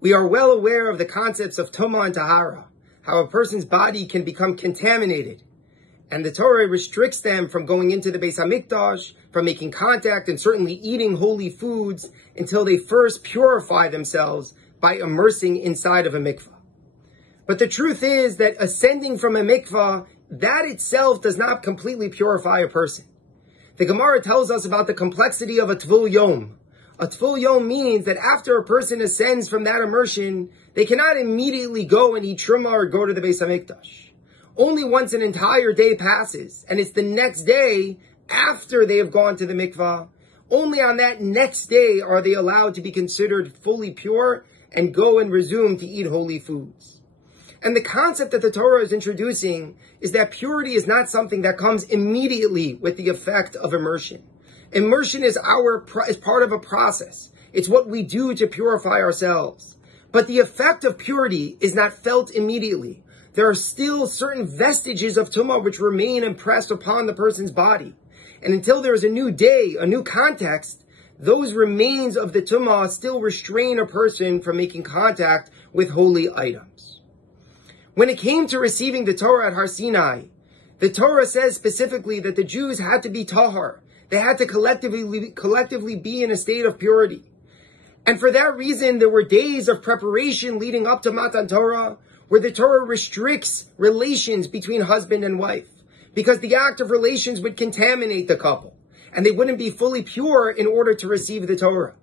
We are well aware of the concepts of Tumah and Tahara, how a person's body can become contaminated. And the Torah restricts them from going into the Beis HaMikdash, from making contact, and certainly eating holy foods until they first purify themselves by immersing inside of a mikvah. But the truth is that ascending from a mikvah, that itself does not completely purify a person. The Gemara tells us about the complexity of a Tvul Yom. A Tvul Yom means that after a person ascends from that immersion, they cannot immediately go and eat truma or go to the Beis HaMikdash. Only once an entire day passes, and it's the next day after they have gone to the mikvah, only on that next day are they allowed to be considered fully pure and go and resume to eat holy foods. And the concept that the Torah is introducing is that purity is not something that comes immediately with the effect of immersion. Immersion is part of a process. It's what we do to purify ourselves. But the effect of purity is not felt immediately. There are still certain vestiges of tumah which remain impressed upon the person's body. And until there is a new day, a new context, those remains of the tumah still restrain a person from making contact with holy items. When it came to receiving the Torah at Har Sinai, the Torah says specifically that the Jews had to be tahar. They had to collectively be in a state of purity. And for that reason, there were days of preparation leading up to Matan Torah, where the Torah restricts relations between husband and wife, because the act of relations would contaminate the couple, and they wouldn't be fully pure in order to receive the Torah.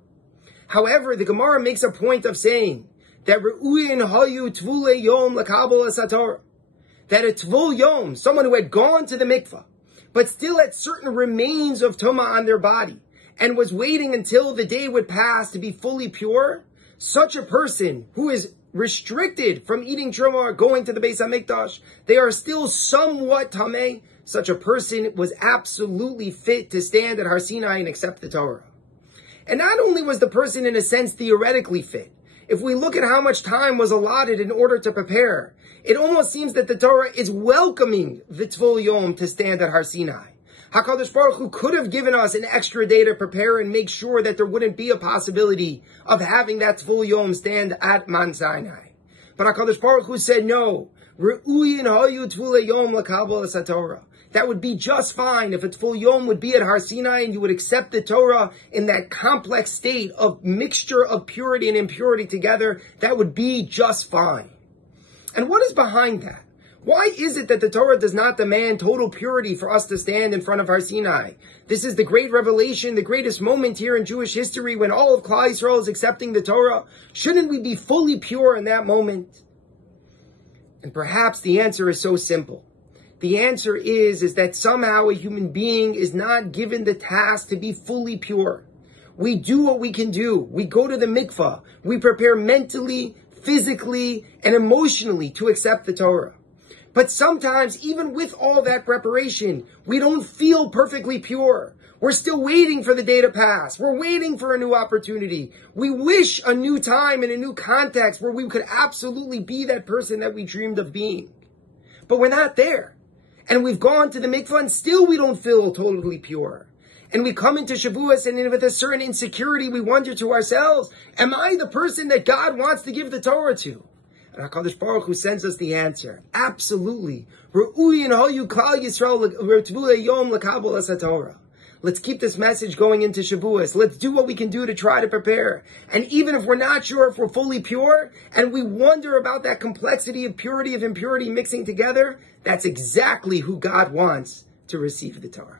However, the Gemara makes a point of saying that Re'uyin hayu tvule yom lakabel es haTorah, that a tvul yom, someone who had gone to the mikvah, but still had certain remains of tumah on their body, and was waiting until the day would pass to be fully pure, such a person who is restricted from eating truma or going to the Beis HaMikdash, they are still somewhat tameh. Such a person was absolutely fit to stand at Har Sinai and accept the Torah. And not only was the person in a sense theoretically fit, if we look at how much time was allotted in order to prepare, it almost seems that the Torah is welcoming the Tvul Yom to stand at Har Sinai. HaKadosh Baruch Hu could have given us an extra day to prepare and make sure that there wouldn't be a possibility of having that Tvul Yom stand at Mount Sinai. But HaKadosh Baruch Hu said no. Re'uyin hayu tvule yom lakabel es haTorah. That would be just fine if a Tvul Yom would be at Har Sinai and you would accept the Torah in that complex state of mixture of purity and impurity together. That would be just fine. And what is behind that? Why is it that the Torah does not demand total purity for us to stand in front of Har Sinai? This is the great revelation, the greatest moment here in Jewish history when all of Klal Yisrael is accepting the Torah. Shouldn't we be fully pure in that moment? And perhaps the answer is so simple. The answer is that somehow a human being is not given the task to be fully pure. We do what we can do. We go to the mikvah. We prepare mentally, physically, and emotionally to accept the Torah. But sometimes, even with all that preparation, we don't feel perfectly pure. We're still waiting for the day to pass. We're waiting for a new opportunity. We wish a new time and a new context where we could absolutely be that person that we dreamed of being. But we're not there. And we've gone to the mikvah and still we don't feel totally pure. And we come into Shavuos and with a certain insecurity, we wonder to ourselves, am I the person that God wants to give the Torah to? And HaKadosh Baruch Hu sends us the answer. Absolutely. Let's keep this message going into Shavuos. Let's do what we can do to try to prepare. And even if we're not sure if we're fully pure, and we wonder about that complexity of purity, of impurity mixing together, that's exactly who God wants to receive the Torah.